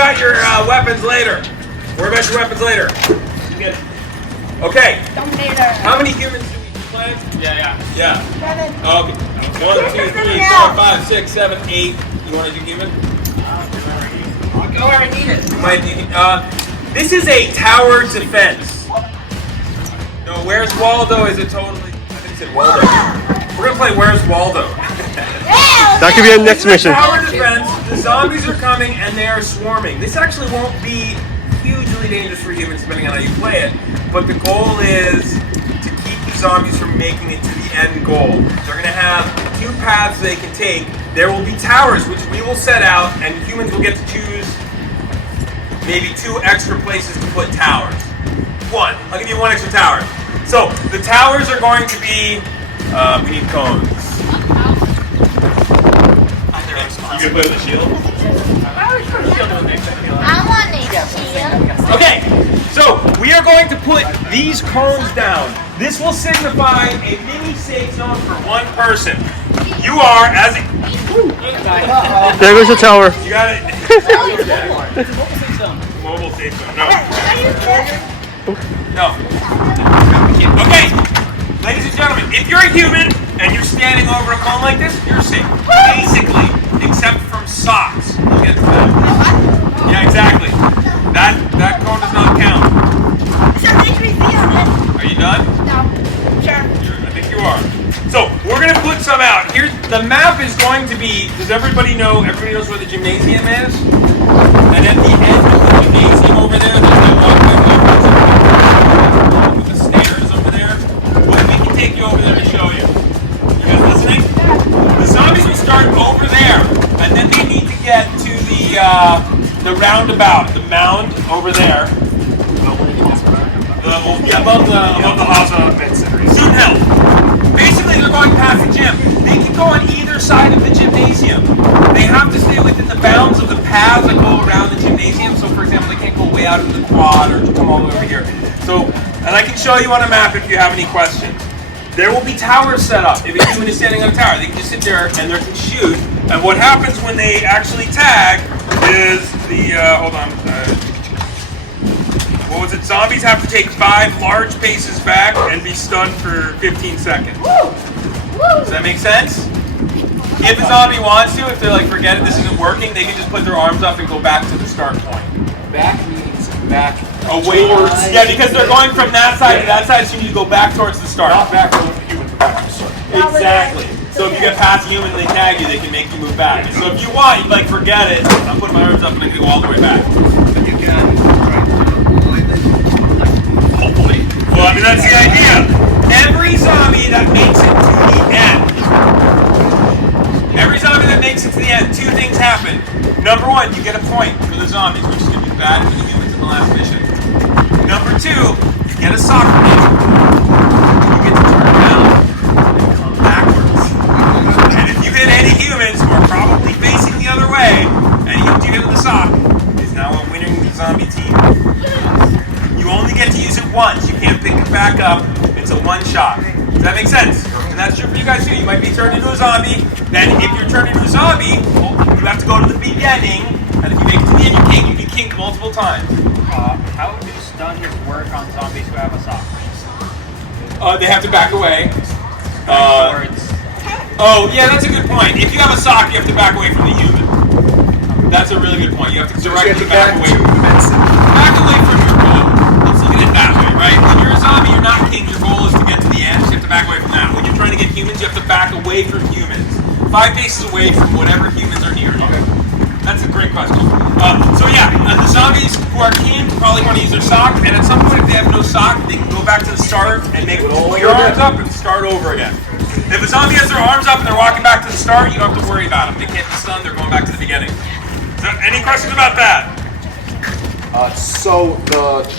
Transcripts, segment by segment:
about your weapons later. Worry about your weapons later. Get it. Okay. How many humans do we play? Yeah. 7. Okay. 1, 2, 3, 4, 5, 6, 7, 8. You want to do human? I'll go where I need it. This is a tower defense. No, Where's Waldo is a totally. I think it's in Waldo. We're gonna play Where's Waldo. That could be our next mission. Tower defense. The zombies are coming and they are swarming. This actually won't be hugely dangerous for humans depending on how you play it. But the goal is to keep the zombies from making it to the end goal. They're gonna have 2 paths they can take. There will be towers which we will set out, and humans will get to choose maybe 2 extra places to put towers. 1. I'll give you 1 extra tower. So the towers are going to be. We need cones. You gonna put in the shield? I want a shield. Okay, so we are going to put these cones down. This will signify a mini safe zone for 1 person. You are as a... There goes the tower. You got it. Mobile safe zone. No. No. Okay, ladies and gentlemen, if you're a human and you're standing over a cone like this, you're safe. Basically, except from socks. We'll get to that. Yeah, exactly. That cone does not count. Are you done? No. Sure. I think you are. So we're gonna put some out. Here's the map is going to be. Does everybody know? Everybody knows where the gymnasium is. And at the end of the gymnasium over there, there's that walkway with the stairs over there. Well, we can take you over there to show you. You guys listening? The zombies will start over there, and then they need to get to the roundabout, the mound over there. Above the Haza Student Health. Basically, they're going past the gym. They can go on either side of the gymnasium. They have to stay within the bounds of the paths that go around the gymnasium. So, for example, they can't go way out in the quad or come all the way over here. So, and I can show you on a map if you have any questions. There will be towers set up. If a human is standing on a tower, they can just sit there and they can shoot. And what happens when they actually tag is the hold on. What was it? Zombies have to take 5 large paces back and be stunned for 15 seconds. Does that make sense? If a zombie wants to, if they're like, forget it, this isn't working, they can just put their arms up and go back to the start point. Back means back. Away towards, yeah, because they're going from that side to that side, so you need to go back towards the start. Not back towards the human, but back to the start. Exactly. So if you get past a human and they tag you, they can make you move back. So if you want, you like, forget it, I'm putting my arms up and I can go all the way back. But you can try to avoid it. Hopefully. Well, I mean, that's the idea. Every zombie that makes it to the end. Every zombie that makes it to the end, 2 things happen. Number 1, you get a point for the zombies, which is going to be bad for the humans in the last mission. Number 2, you get a soccer game. You get to turn around and come backwards. And if you hit any humans who are probably facing the other way, and you give them the sock, is now a winning zombie team. You only get to use it once. You can't pick it back up. It's a 1-shot. Does that make sense? And that's true for you guys too. You might be turned into a zombie. Then if you're turned into a zombie, you have to go to the beginning. And if you make it to the end, you can't. You can be kinked multiple times. How would stuns work on zombies who have a sock? They have to back away. Words. Oh, yeah, that's a good point. If you have a sock, you have to back away from the human. That's a really good point. You have to directly back away. Back away from your goal. Let's look at it that way, right? When you're a zombie, you're not king. Your goal is to get to the end. So you have to back away from that. When you're trying to get humans, you have to back away from humans. 5 paces away from whatever humans are near you. That's a great question. So yeah, the zombies who are king probably want to use their sock, and at some point if they have no sock, they can go back to the start and make pull your arms up and start over again. If a zombie has their arms up and they're walking back to the start, you don't have to worry about them. They can't be stunned, they're going back to the beginning. So any questions about that?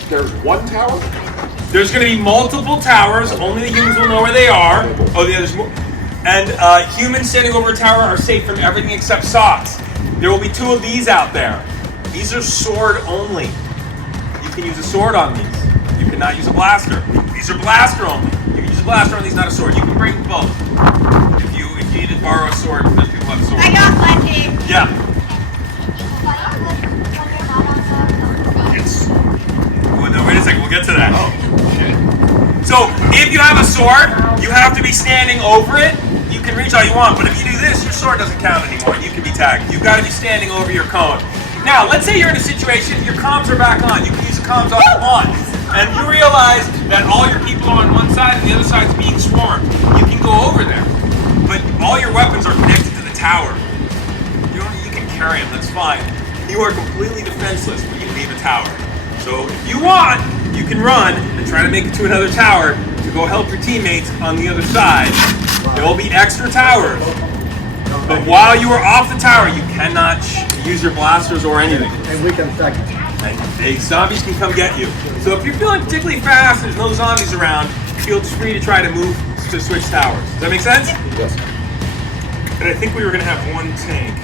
There's 1 tower? There's going to be multiple towers. Only the humans will know where they are. Oh, yeah, there's more. And humans standing over a tower are safe from everything except socks. There will be 2 of these out there. These are sword only. You can use a sword on these. You cannot use a blaster. These are blaster only. You can use a blaster on these, not a sword. You can bring both. If you need to borrow a sword, there's people who have swords. I got plenty. Yeah. get to that. So if you have a sword, you have to be standing over it. You can reach all you want, but if you do this, your sword doesn't count anymore. You can be tagged. You've got to be standing over your cone. Now, let's say you're in a situation, your comms are back on. You can use the comms all you want. And you realize that all your people are on one side and the other side's being swarmed. You can go over there. But all your weapons are connected to the tower. You can carry them, that's fine. You are completely defenseless when you leave a tower. So if you want, you can run and try to make it to another tower to go help your teammates on the other side. There will be extra towers. But while you are off the tower, you cannot use your blasters or anything. And we can attack. And zombies can come get you. So if you're feeling particularly fast, there's no zombies around, feel free to try to move to switch towers. Does that make sense? Yes. And I think we were going to have one tank.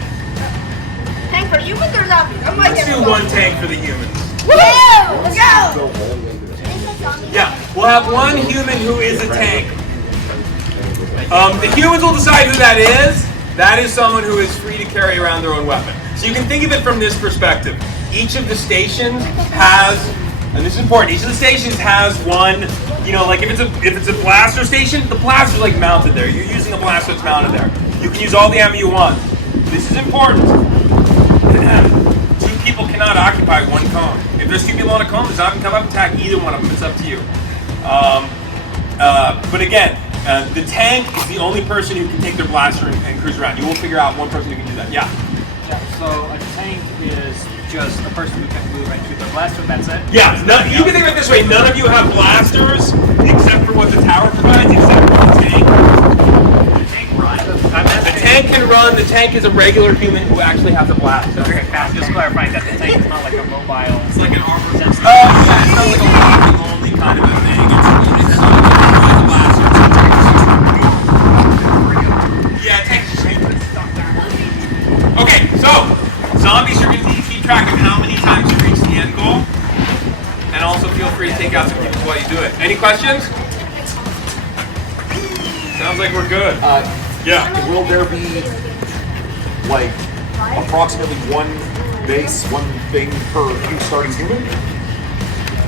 Tank for humans or zombies? I might Let's get do one tank for the humans. Woo! Let's go! Yeah, we'll have one human who is a tank. The humans will decide who that is. That is someone who is free to carry around their own weapon. So you can think of it from this perspective. Each of the stations has, and this is important, each of the stations has one, like if it's a blaster station, the blaster's like mounted there. You're using a blaster that's mounted there. You can use all the ammo you want. This is important. Two people cannot occupy one cone. If there's two people on a cone, the zombie can come up and attack either one of them. It's up to you. But again, the tank is the only person who can take their blaster and cruise around. You will figure out one person who can do that. Yeah. Yeah, so a tank is just a person who can move and shoot their blaster, that's it? Yeah, you can think of it this way. None of you have blasters except for what the tower provides, except for the tank. The tank runs. The tank can run. The tank is a regular human who actually has a blaster. Okay, fast. Just clarifying that the tank is not like a mobile. It's like an armor sensitive. Yeah, it's not like a walking only kind of a thing. It's not like a blaster. Yeah, tank is just okay, so zombies, you're going to need to keep track of how many times you reach the end goal. And also feel free to take out some people while you do it. Any questions? Sounds like we're good. Yeah. Will there be like approximately one base, one thing per each starting human?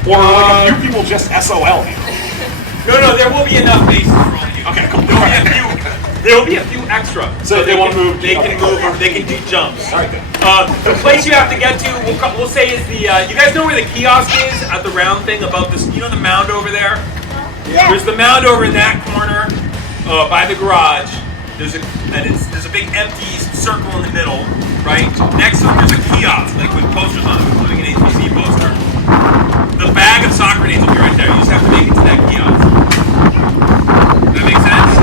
Or like a few people just SOL? No, there will be enough bases for all of you. Okay, cool. There will be a few extra. So if they want to move, they can move or they can do jumps. All right then. The place you have to get to, we'll say is the, you guys know where the kiosk is at the round thing above this, the mound over there? Yeah. There's the mound over in that corner by the garage. There's a big empty circle in the middle, right? Next to it, there's a kiosk, like with posters on it, including an HPC poster. The bag of soccer grenades will be right there. You just have to make it to that kiosk. Does that make sense?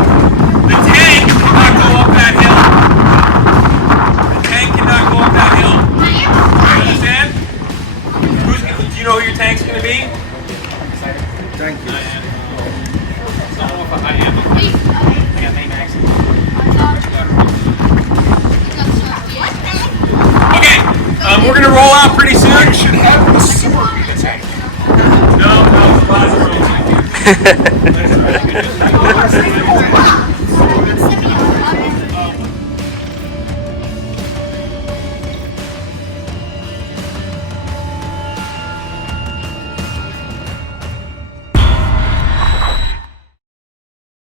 The tank cannot go up that hill. The tank cannot go up that hill. Do you understand? Do you know who your tank's going to be? Thank you. Okay, we're going to roll out pretty soon. You should have the sword in the tank. No, it's plasma.